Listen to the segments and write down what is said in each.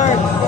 Mark.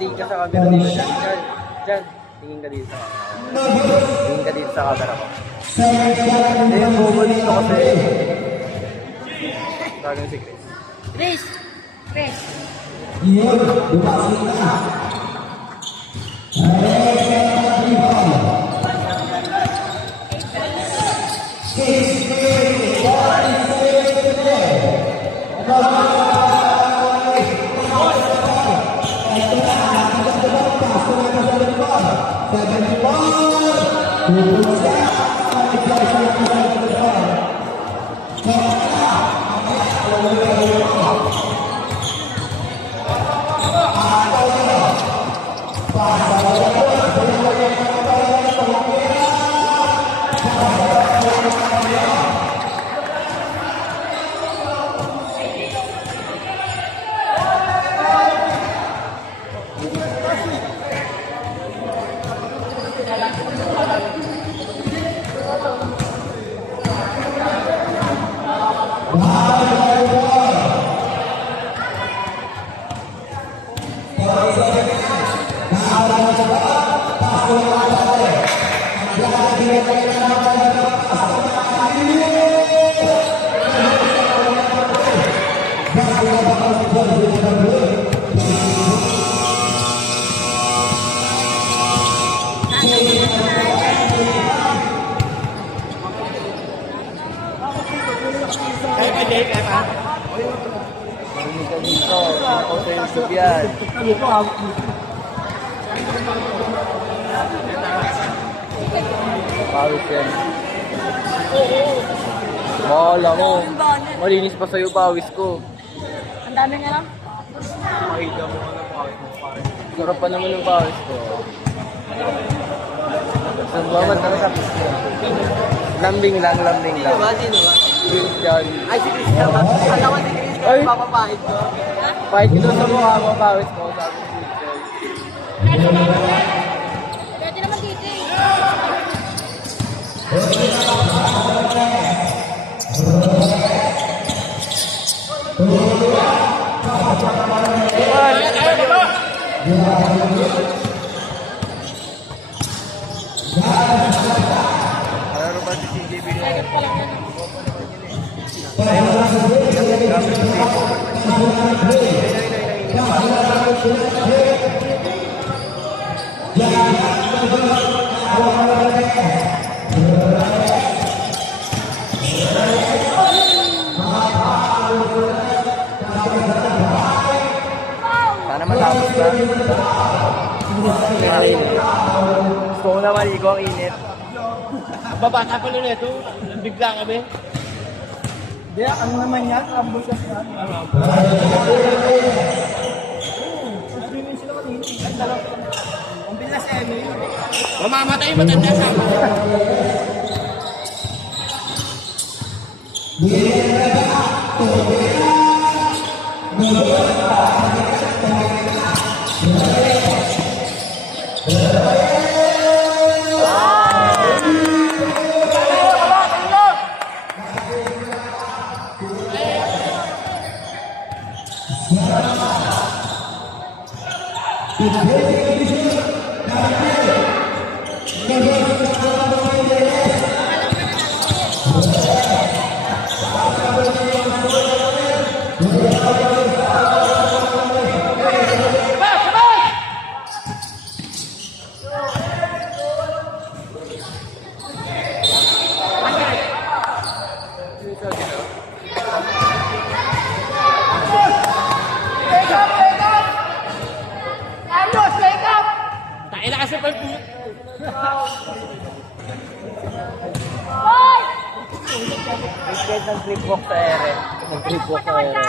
Tingin ka sa camera dito. Diyan. Tingin ka dito. Tingin ka dito sa camera ko. Hindi yung bubo dito kasi. Gagawin si Chris. Chris! Chris! Yun, dumasin na. Pawis yan. Wala mo. Yung banner. Malinis pa sa'yo pawis ko. Ang dami nga lang. Makita mo ano pawis mo pare. Sarap pa naman yung pawis ko. Salamat na sa lambing lang. Sino ba? Christian. Ay, si Christian ba? Alam ko si Christian, Ay. papapahid ko. Pahit ito sa mukha mo pawis mo. Sabi ni Christian. Pwede naman dito eh. Ano ba si CJB niya? Second pa lang yan. Sana matapos ba? Gusto ko na maligo ang init. Babata pa nun ito. Bigla kami. Hindi, ano naman yan? Ambos yan. Mamamatay yung matanda sa akin. Tayo na kasi pag Kahit nag-flip walk sa ere. Nag-flip walk sa ere.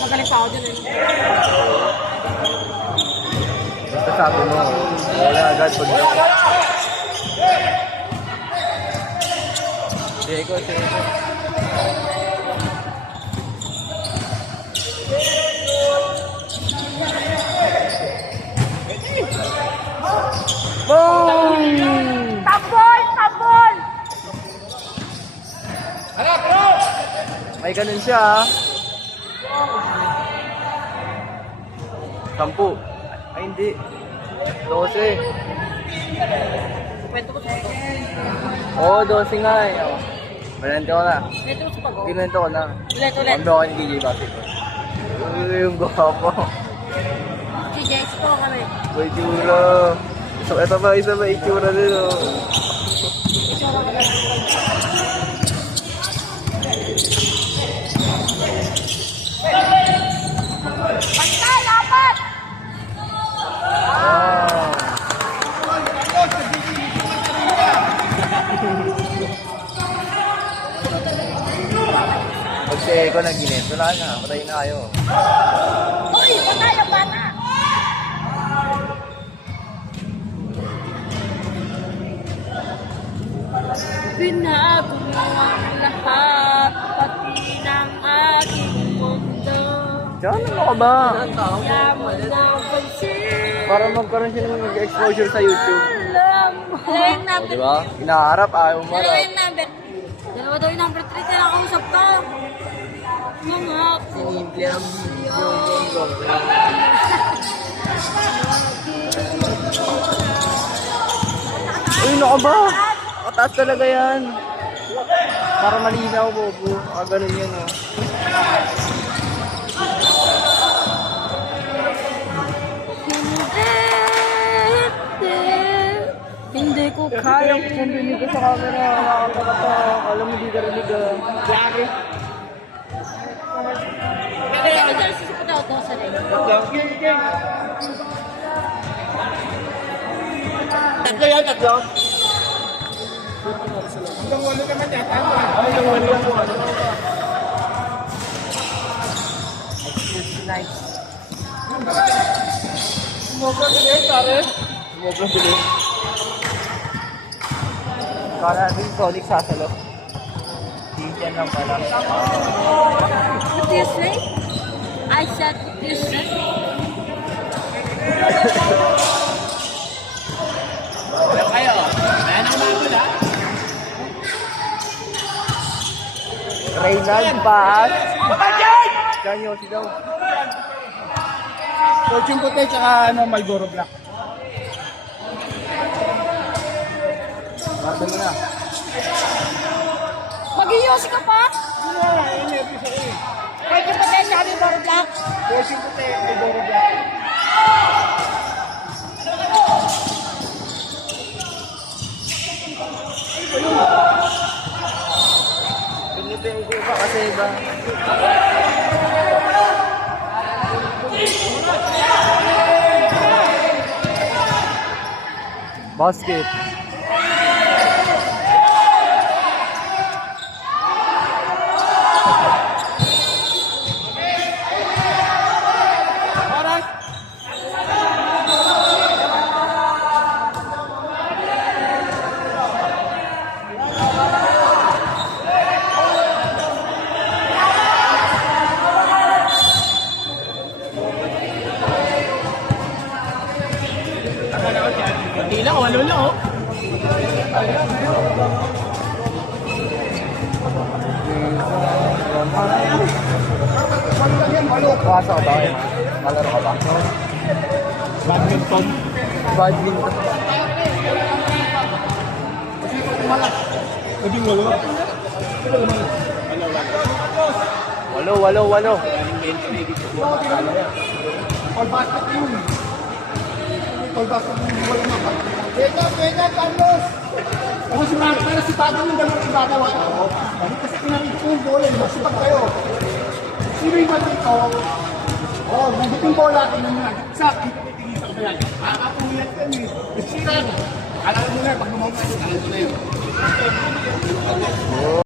Magaling pa ako dyan eh. Basta sabi mo, wala agad pag Diego. Boom! Tabol! May ganun siya, 10. Ay, hindi. 12. Kwento ko sa pag. Oo, 12 nga eh. Oh. Balente ko na. Kwento ko sa pag. Ginento ko na. Ulit. Mando ko ni DJ Basik. Yung gwapo. Si Jesco kami. May itsura. So, ito pa, isa pa itsura din, oh. Itsura ko lang. Basta, dapat! Wow. Pag si Eko nag-init, wala na. Patay na kayo. Uy, patay ang bata! Binago mo ang lahat, pati ng aking mundo. Diyan, ano ka ba? Kaya mo na pansin. Para magkaroon siya ng mag-exposure sa YouTube. Alam mo. Dalawa yung O, number. diba? Inaharap, ayaw mo Dalawa yung number. Dalawa daw yung number 3. Kinakausap ka. Mga ko. Simple ang Uy, ano ka ba? Mataas talaga yan. Para malinaw, bobo. Ganun yan, oh. Hindi ko Kaya kung rinig ko sa camera, alam mo di ka rinig. Yari. Kaya ko dyan sa pataw to sa rin. Tatlo yan, tatlo. Hanggang walo naman yata. Hanggang walo lang po. Nice. Sumobra bilis, pare. Sumobra bilis. Kala natin Sonic sasalo. Tingnan lang pala. Tuesday? I said Tuesday. Wala kayo. Ayan ang mga wala. Reynald Baas. Babadyan! Diyan Yossi daw. Fortune puti tsaka Marlboro Black. Martin mo na. Mag-iyosi ka pa? Pwede pa tayo sabi Boro Black? Fortune puti, Marlboro Black. Pinipin ko pa kasi iba. Basket. Hindi lang, walo lang oh. Pasok ba? Malaro ka ba? Badminton. Badminton. Pwedeng walo. Walo. All basket yun. All basket yun. Walo na. Pwede, Carlos. Ako si Mark, pero si Tago yung dalawang si Bata. Kasi pinakita ko yung bola. Masipag kayo. Sino yung ba't ito? Oo, nandito yung bola. Tingnan nyo. Sakit. Tingin sa kabayan. Makakapulihan ka nyo. Sira. Alam mo na, pag lumang kayo, alam mo na yun.